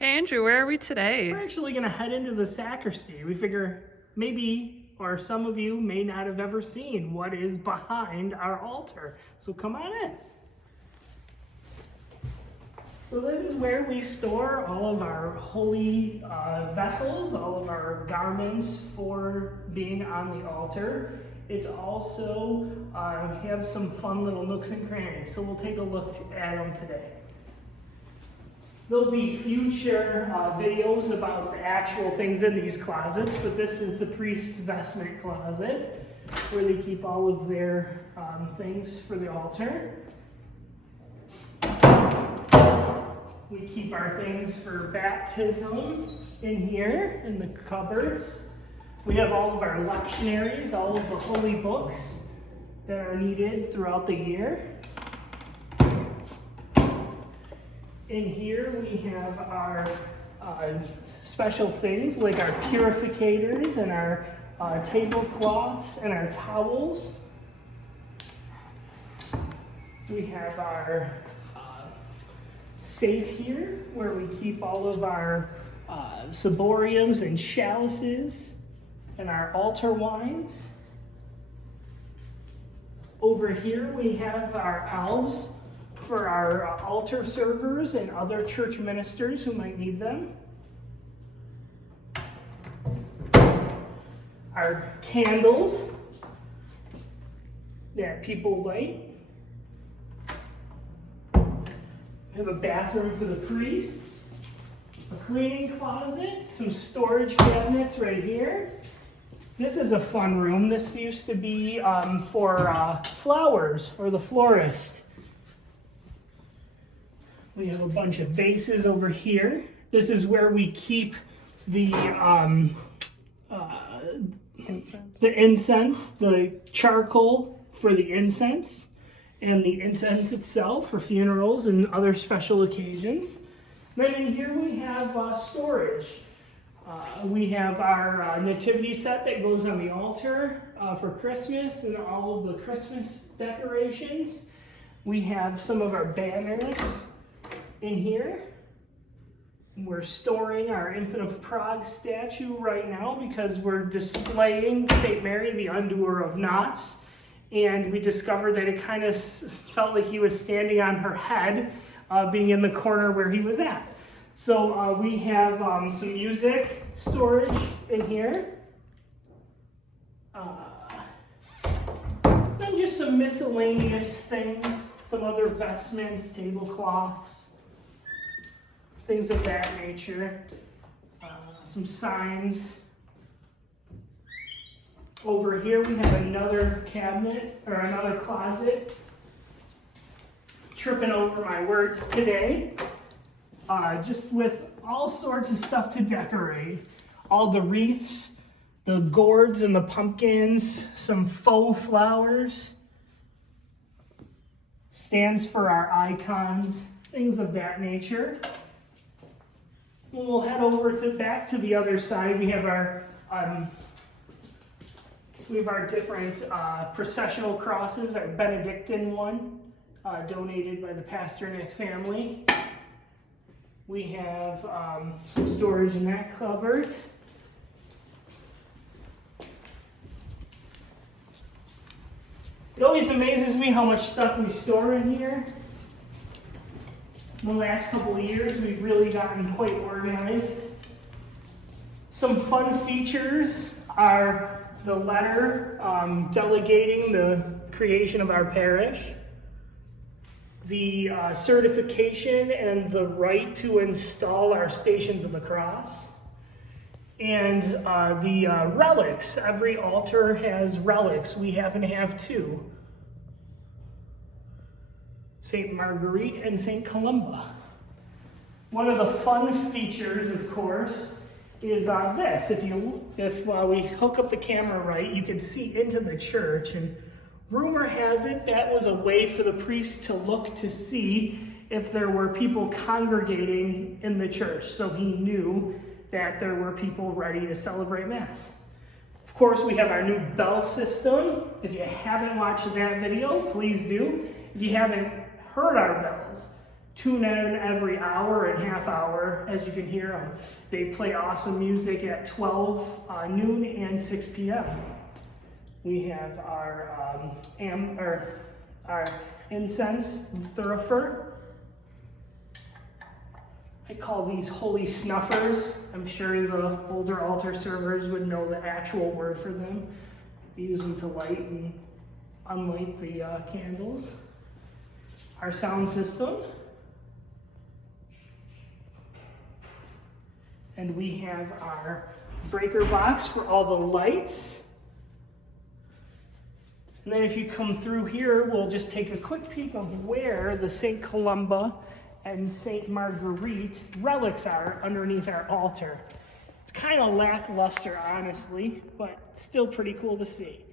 Hey Andrew, where are we today? We're actually going to head into the sacristy. We figure maybe, or some of you may not have ever seen what is behind our altar. So come on in. So this is where we store all of our holy vessels, all of our garments for being on the altar. It's also have some fun little nooks and crannies. So we'll take a look at them today. There'll be future videos about the actual things in these closets, but this is the priest's vestment closet where they keep all of their things for the altar. We keep our things for baptism in here in the cupboards. We have all of our lectionaries, all of the holy books that are needed throughout the year. In here we have our special things like our purificators and our tablecloths and our towels. We have our safe here where we keep all of our ciboriums and chalices and our altar wines. Over here we have our alves for our altar servers and other church ministers who might need them. Our candles that people light. We have a bathroom for the priests, a cleaning closet, some storage cabinets right here. This is a fun room. This used to be for flowers for the florist. We have a bunch of vases over here. This is where we keep the incense, the charcoal for the incense, and the incense itself for funerals and other special occasions. Then in here we have storage. We have our nativity set that goes on the altar for Christmas and all of the Christmas decorations. We have some of our banners in here. We're storing our Infant of Prague statue right now because we're displaying St. Mary, the undoer of knots. And we discovered that it kind of felt like he was standing on her head, being in the corner where he was at. So we have some music storage in here. Then just some miscellaneous things, some other vestments, tablecloths, things of that nature. Some signs. Over here we have another cabinet, or another closet. Tripping over my words today. Just with all sorts of stuff to decorate. All the wreaths, the gourds and the pumpkins, some faux flowers. Stands for our icons, things of that nature. We'll head over back to the other side. We have our different processional crosses. Our Benedictine one, donated by the Pasternak family. We have some storage in that cupboard. It always amazes me how much stuff we store in here. In the last couple of years, we've really gotten quite organized. Some fun features are the letter delegating the creation of our parish, the certification and the right to install our Stations of the Cross, and the relics. Every altar has relics. We happen to have two. St. Marguerite and St. Columba. One of the fun features, of course, is this. If we hook up the camera right, you can see into the church, and rumor has it that was a way for the priest to look to see if there were people congregating in the church, so he knew that there were people ready to celebrate Mass. Of course, we have our new bell system. If you haven't watched that video, please do. If you haven't heard our bells, tune in every hour and half hour. As you can hear them, they play awesome music at 12 noon and 6 p.m. We have our incense thurifer. I call these holy snuffers. I'm sure the older altar servers would know the actual word for them. We use them to light and unlight the candles. Our sound system. And we have our breaker box for all the lights. And then if you come through here, we'll just take a quick peek of where the St. Columba and St. Marguerite relics are underneath our altar. It's kind of lackluster, honestly, but still pretty cool to see.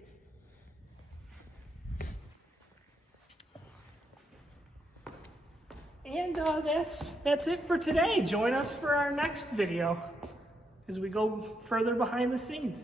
And that's it for today. Join us for our next video as we go further behind the scenes.